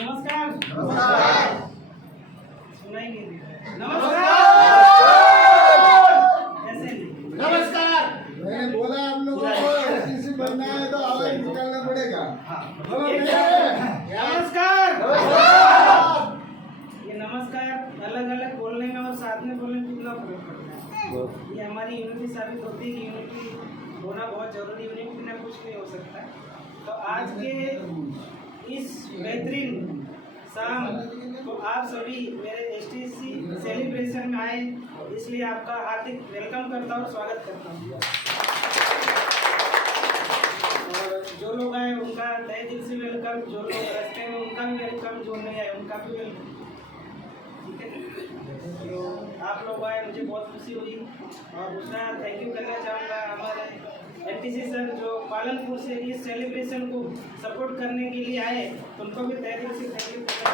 नमस्कार। नमस्कार। सुनाई नहीं दे रहा है। ऐसे नहीं। नमस्कार। मैंने बोला आप लोगों को एसटीसी बनना है तो आवाज निकालना पड़ेगा। नमस्कार। ये नमस्कार अलग अलग बोलने में और साथ में बोलने में कितना फर्क पड़ता है। ये हमारी यूनिटी साबित होती है कि यूनिटी होना बहुत जरूरी है। यूनिटी बिना कुछ नहीं हो सकता। तो आज के इस बेहतरीन शाम तो आप सभी मेरे एसटीसी सेलिब्रेशन में आए, इसलिए आपका हार्दिक वेलकम करता हूँ, स्वागत करता हूँ। और जो लोग आए उनका तहे दिल से वेलकम, जो लोग रास्ते में उनका भी वेलकम, जो नहीं आए उनका भी वेलकम। ठीक है, तो आप लोग आए मुझे बहुत खुशी हुई। और दूसरा थैंक यू करना चाहूँगा हमारे एनटीसी सर जो पालनपुर से इस सेलिब्रेशन को सपोर्ट करने के लिए आए, तो उनको भी तहे दिल से थैंक यू करना।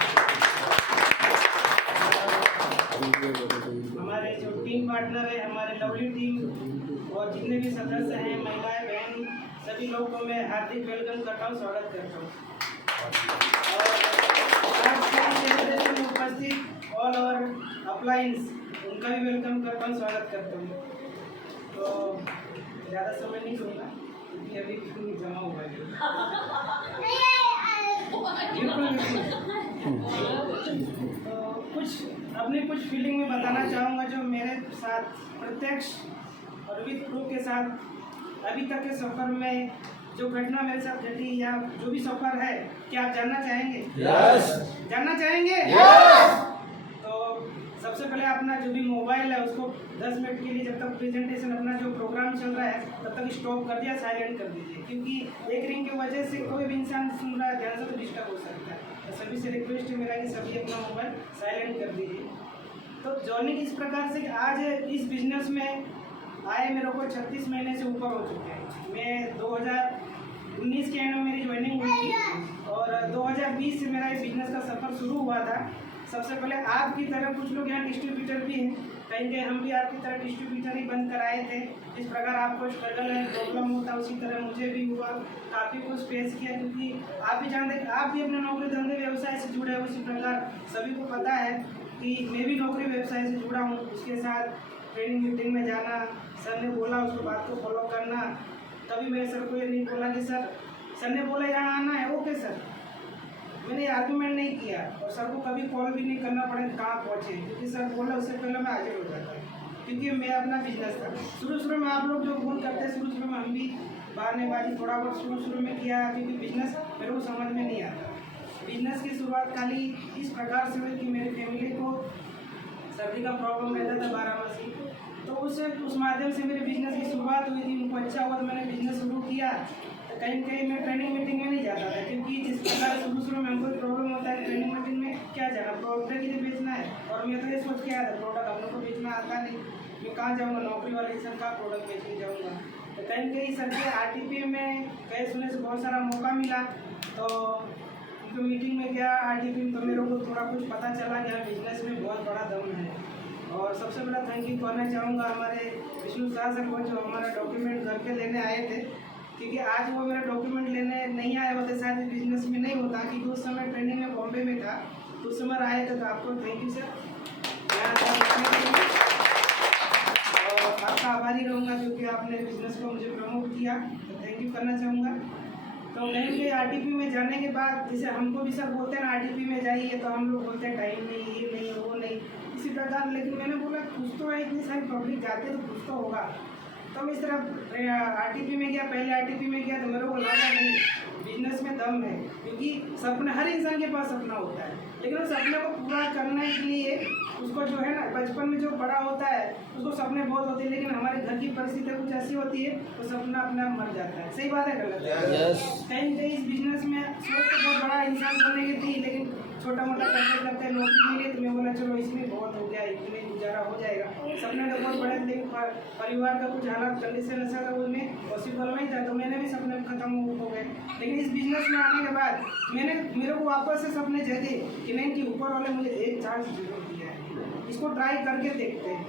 हमारे जो टीम पार्टनर है, हमारे लवली टीम और जितने भी सदस्य हैं, महिलाएं बहन, सभी लोगों को मैं हार्दिक वेलकम करता हूँ, स्वागत करता हूँ। और आज के सेलिब्रेशन में उपस्थित ऑल ओवर अप्लायंस उनका भी वेलकम करता हूँ, स्वागत करता हूँ। तो ज़्यादा समय नहीं लूँगा क्योंकि अभी भी जमा हुआ है। तो कुछ फीलिंग में बताना चाहूँगा जो मेरे साथ प्रत्यक्ष और विद प्रूफ के साथ अभी तक के सफ़र में जो घटना मेरे साथ घटी या जो भी सफ़र है, क्या आप जानना चाहेंगे? यस। जानना चाहेंगे? यस। तो सबसे पहले अपना जो भी मोबाइल है उसको 10 मिनट के लिए जब तक प्रेजेंटेशन अपना जो प्रोग्राम चल रहा है तब तक स्टॉप कर दिया, साइलेंट कर दीजिए, क्योंकि एक रिंग की वजह से कोई भी इंसान सुन रहा है ध्यान से तो डिस्टर्ब हो सकता है। तो सभी से रिक्वेस्ट है मेरा कि सभी अपना मोबाइल साइलेंट कर दीजिए। तो जॉइनिंग इस प्रकार से कि आज इस बिजनेस में आए मेरे को 36 महीने से ऊपर हो चुके हैं। मैं 2019 के एंड में मेरी ज्वाइनिंग हुई थी और 2020 से मेरा ये बिजनेस का सफ़र शुरू हुआ था। सबसे पहले आपकी तरह कुछ लोग यहाँ डिस्ट्रीब्यूटर भी हैं, कहीं हम भी आपकी तरह डिस्ट्रीब्यूटर ही बंद कराए थे। जिस प्रकार आपको स्ट्रगल है, प्रॉब्लम होता है, उसी तरह मुझे भी हुआ, काफ़ी कुछ फेस किया, क्योंकि आप भी जानते हैं आप भी अपने नौकरी धंधे व्यवसाय से जुड़े हो। उसी प्रकार सभी को पता है कि मैं भी नौकरी व्यवसाय से जुड़ा हूँ। उसके साथ ट्रेनिंग मीटिंग में जाना, सर ने बोला उसको बात को फॉलो करना। कभी मैंने सर को ये नहीं बोला कि सर ने बोला यहाँ आना है, ओके सर, मैंने आर्गूमेंट नहीं किया। और सर को कभी कॉल भी नहीं करना पड़े कहाँ पहुँचे, क्योंकि सर बोला उससे पहले मैं हाजिर हो जाता, क्योंकि मैं अपना बिजनेस था। शुरू में आप लोग जो भूल करते हैं, शुरू में हम भी बहानेबाजी थोड़ा बहुत शुरू में किया, क्योंकि बिजनेस मेरे को समझ में नहीं आता। बिजनेस की शुरुआत खाली इस प्रकार से हुई कि मेरी फैमिली को सर्दी का प्रॉब्लम रहता था 12 मासी, तो उस माध्यम से मेरे बिजनेस की शुरुआत हुई थी। उनको अच्छा हुआ तो मैंने बिजनेस शुरू किया। तो कहीं मैं ट्रेनिंग मीटिंग में नहीं जाता था, क्योंकि जिस प्रकार शुरू में हमको प्रॉब्लम होता है, ट्रेनिंग मीटिंग में क्या जाना, प्रोडक्ट के लिए बेचना है। और मैं तो ये सोच के आया था प्रोडक्ट हम लोग को बेचना आता नहीं, मैं कहाँ जाऊँगा, नौकरी वाले इंसान का प्रोडक्ट बेचने जाऊँगा। तो कहीं सर के आरटीपी में कहीं सुनने से बहुत सारा मौका मिला, तो उनको मीटिंग में गया आरटीपी में, तो मेरे को थोड़ा कुछ पता चला कि बिजनेस में बहुत बड़ा दम है। और सबसे बड़ा थैंक यू करना चाहूँगा हमारे विष्णु शाह सर को, जो हमारा डॉक्यूमेंट घर पे लेने आए थे, क्योंकि आज वो मेरा डॉक्यूमेंट लेने नहीं आए होते शायद बिजनेस में नहीं होता, क्योंकि उस समय ट्रेनिंग में बॉम्बे में था, तो उस समय आए थे। तो आपको थैंक यू सर, और आपका आभारी रहूँगा क्योंकि आपने बिजनेस को मुझे प्रमोट किया, तो थैंक यू करना चाहूँगा। तो कहीं आरटीपी में जाने के बाद जैसे हमको भी सर बोलते हैं ना आरटीपी में जाइए, तो हम लोग बोलते हैं टाइम नहीं, ये नहीं, वो नहीं, इसी प्रकार। लेकिन मैंने बोला कुछ तो है, इतनी सारी पब्लिक जाते तो कुछ तो होगा। तो मैं इस तरह आरटीपी में गया, पहले आरटीपी में गया तो मेरे को लगा नहीं बिजनेस में दम है, क्योंकि सपना हर इंसान के पास सपना होता है, लेकिन उस सपने को पूरा करने के लिए उसको जो है ना, बचपन में जो बड़ा होता है उसको सपने बहुत होते हैं, लेकिन हमारे घर की परिस्थिति कुछ ऐसी होती है तो सपना अपने आप मर जाता है। सही बात है, गलत है? कहीं इस बिजनेस में सोच तो बहुत बड़ा इंसान बनने की थी, लेकिन छोटा मोटा करते नौकरी मिली, तो मैं बोला चलो इसमें बहुत हो गया, इतने गुजारा हो जाएगा। सपने तो बहुत बड़े, लेकिन परिवार का कुछ हालात कंडीशन ऐसा था उसमें पॉसिबल नहीं था, तो मैंने भी सपने खत्म हो गए। लेकिन इस बिजनेस में आने के बाद मेरे को वापस से सपने जगे कि नहीं, कि ऊपर वाले मुझे एक चांस जरूर दिया है, इसको ट्राई करके देखते हैं।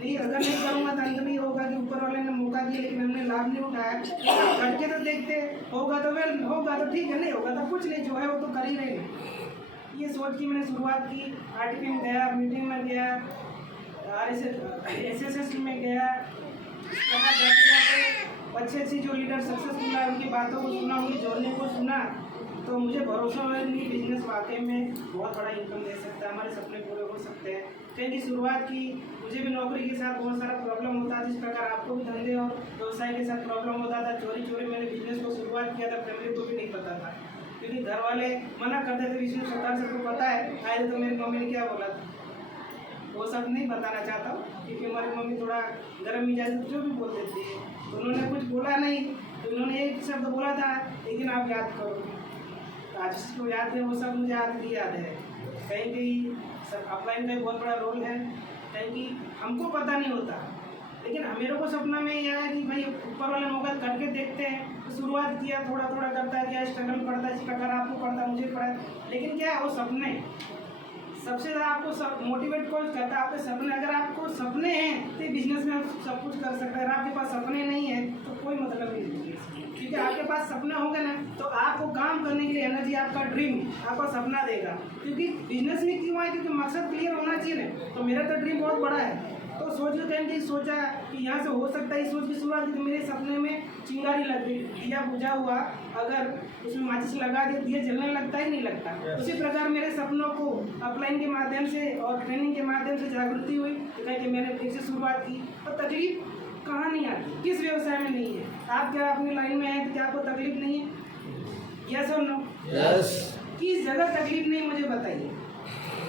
नहीं, अगर नहीं करूँगा तो अंत नहीं होगा कि ऊपर वाले ने मौका दिया लेकिन हमने लाभ नहीं उठाया। करके तो देखते, होगा तो वेल होगा तो ठीक है, नहीं होगा तो कुछ नहीं, जो है वो तो कर ही रहे हैं। ये सोच के मैंने शुरुआत की। आरटीपी में गया, मीटिंग में गया, SSS में गया। इस प्रकार जाते जाते अच्छे अच्छे जो लीडर सक्सेसफुल है उनकी बातों को सुना, उनकी जोड़ने को सुना, तो मुझे भरोसा हुआ कि बिजनेस वाकई में बहुत बड़ा इनकम दे सकता है, हमारे सपने पूरे हो सकते हैं। कहीं की शुरुआत की, मुझे भी नौकरी के साथ बहुत सारा प्रॉब्लम होता था, जिस प्रकार आपको भी धंधे और व्यवसाय के साथ प्रॉब्लम होता था। चोरी चोरी मैंने बिजनेस को शुरुआत किया था, फैमिली को भी नहीं पता था, क्योंकि घर वाले मना करते थे। विष्णु सरकार सबको पता है, आए तो मेरी मम्मी ने क्या बोला था वो सब नहीं बताना चाहता हूँ, क्योंकि हमारी मम्मी थोड़ा गर्म मिजाज जो भी बोल देती है, तो उन्होंने कुछ बोला नहीं, तो उन्होंने एक शब्द बोला था, लेकिन आप याद करो। आज जिसको याद है वो सब मुझे आज भी याद है। कहीं कहीं सब अपलाइन का बहुत बड़ा रोल है, कहीं कि हमको पता नहीं होता, लेकिन मेरे को सपना में यह है कि भाई ऊपर वाला नौकर करके देखते हैं। तो शुरुआत किया, थोड़ा थोड़ा करता है, क्या स्ट्रगल पड़ता है, इस प्रकार आपको पड़ता है, मुझे पड़ा है, लेकिन क्या है वो सपने सबसे ज़्यादा आपको सब मोटिवेट कौन करता है? आपके सपने। अगर आपको सपने हैं तो बिजनेस में आप सब कुछ कर सकते हैं। अगर आपके पास सपने नहीं है तो कोई मतलब नहीं है, क्योंकि आपके पास सपना होगा ना तो आपको काम करने के लिए एनर्जी, आपका ड्रीम आपका सपना देगा। क्योंकि बिजनेस में क्यों आए? क्योंकि मकसद क्लियर होना चाहिए ना। तो मेरा तो ड्रीम बहुत बड़ा है, तो सोच के टाइम की सोचा कि यहाँ से हो सकता है, इस सोच की शुरुआत की। तो मेरे सपने में चिंगारी लग गई, दिया बुझा हुआ, अगर उसमें माचिस लगा दिया, दिया जलने लगता ही नहीं लगता। उसी प्रकार मेरे सपनों को अपलाइन के माध्यम से और ट्रेनिंग के माध्यम से जागृति हुई, कि मैंने फिर से शुरुआत की। और तकलीफ कहाँ नहीं आती, किस व्यवसाय में नहीं है? आप क्या अपनी लाइन में है तो क्या आपको तकलीफ नहीं है? यस और नो? यस। किस जगह तकलीफ नहीं मुझे बताइए।